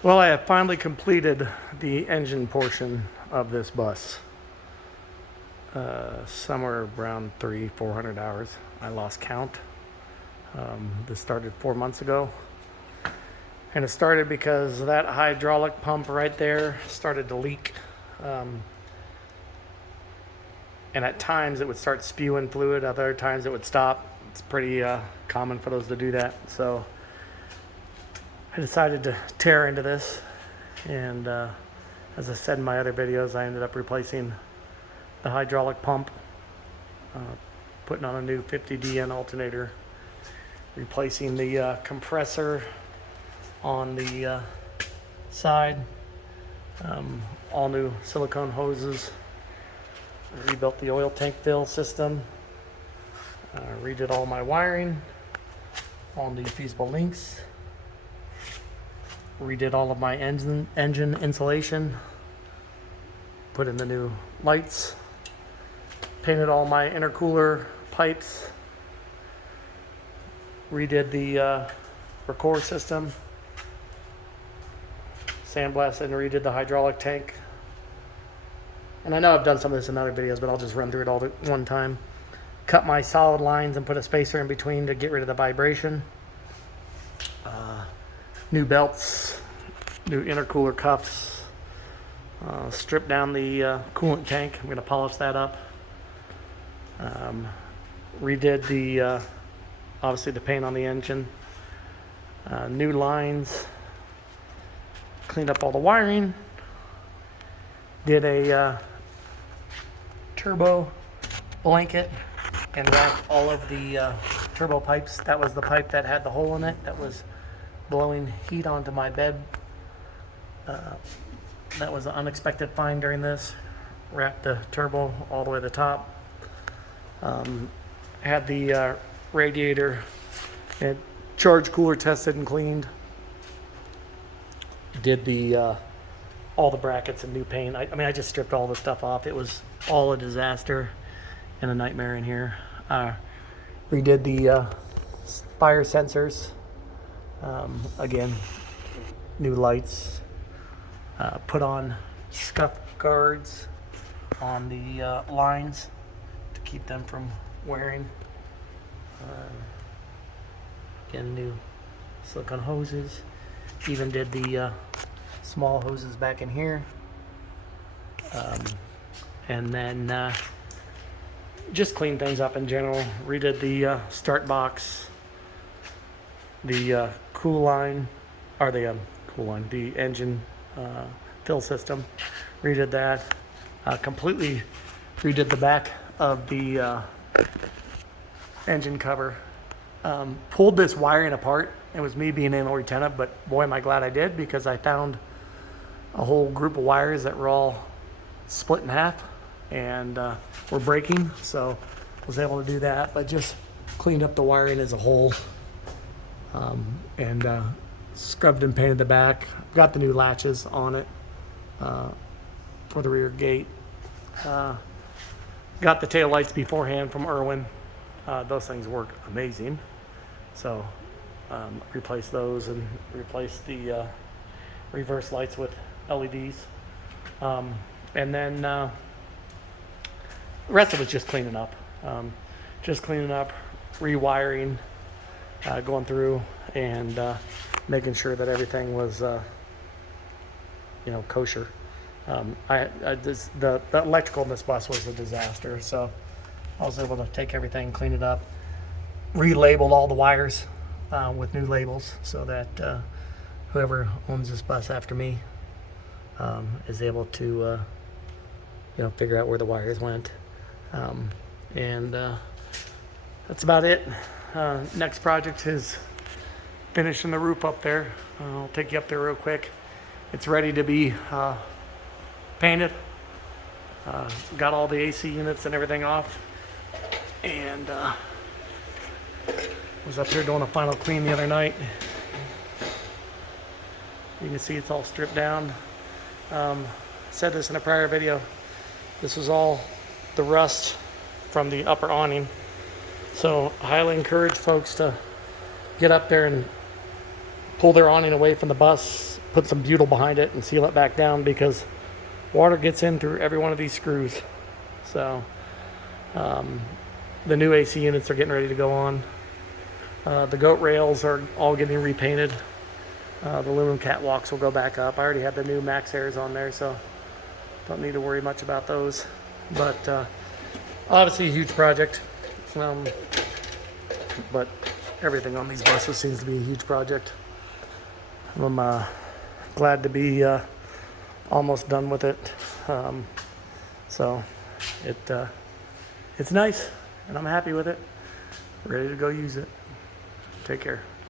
Well, I have finally completed the engine portion of this bus. Somewhere around 400 hours. I lost count. This started 4 months ago. And it started because that hydraulic pump right there started to leak. And at times it would start spewing fluid, other times it would stop. It's pretty common for those to do that. So I decided to tear into this. And as I said in my other videos, I ended up replacing the hydraulic pump, putting on a new 50DN alternator, replacing the compressor on the side, all new silicone hoses, rebuilt the oil tank fill system, redid all my wiring, all new fusible links, redid all of my engine insulation, put in the new lights, painted all my intercooler pipes, redid the record system, sandblasted and redid the hydraulic tank. And I know I've done some of this in other videos, but I'll just run through it all at one time. Cut my solid lines and put a spacer in between to get rid of the vibration. New belts, new intercooler cuffs, stripped down the coolant tank. I'm going to polish that up. Redid the, obviously the paint on the engine. New lines. Cleaned up all the wiring. Did a turbo blanket and wrapped all of the turbo pipes. That was the pipe that had the hole in it that was blowing heat onto my bed. That was an unexpected find during this. Wrapped the turbo all the way to the top. Had the radiator and charge cooler tested and cleaned. Did the all the brackets and new paint. I mean, I just stripped all the stuff off. It was all a disaster and a nightmare in here. Redid the fire sensors. Again, new lights. Put on scuff guards on the lines to keep them from wearing. Again, new silicone hoses. Even did the small hoses back in here. And then just cleaned things up in general. Redid the start box, the cool line, or the the engine fill system. Redid that. Completely redid the back of the engine cover. Pulled this wiring apart. It was me being anal retentive, but boy, am I glad I did, because I found a whole group of wires that were all split in half and were breaking. So I was able to do that, but just cleaned up the wiring as a whole, and scrubbed and painted the back. Got the new latches on it for the rear gate. Got the tail lights beforehand from Irwin. Those things work amazing. So replaced those and replaced the reverse lights with LEDs. And then the rest of it was just cleaning up. Rewiring, going through and making sure that everything was kosher. The electrical in this bus was a disaster, so I was able to take everything, clean it up, relabeled all the wires with new labels so that whoever owns this bus after me is able to figure out where the wires went. And that's about it. Next project is finishing the roof up there. I'll take you up there real quick. It's ready to be painted. Got all the AC units and everything off, and was up here doing a final clean the other night. You can see it's all stripped down. Said this in a prior video. This was all the rust from the upper awning. So I highly encourage folks to get up there and pull their awning away from the bus, put some butyl behind it, and seal it back down because water gets in through every one of these screws. So the new AC units are getting ready to go on. The goat rails are all getting repainted. The aluminum catwalks will go back up. I already have the new Max Airs on there, so don't need to worry much about those. But obviously a huge project. But everything on these buses seems to be a huge project. I'm glad to be almost done with it. So it's nice, and I'm happy with it. Ready to go use it. Take care.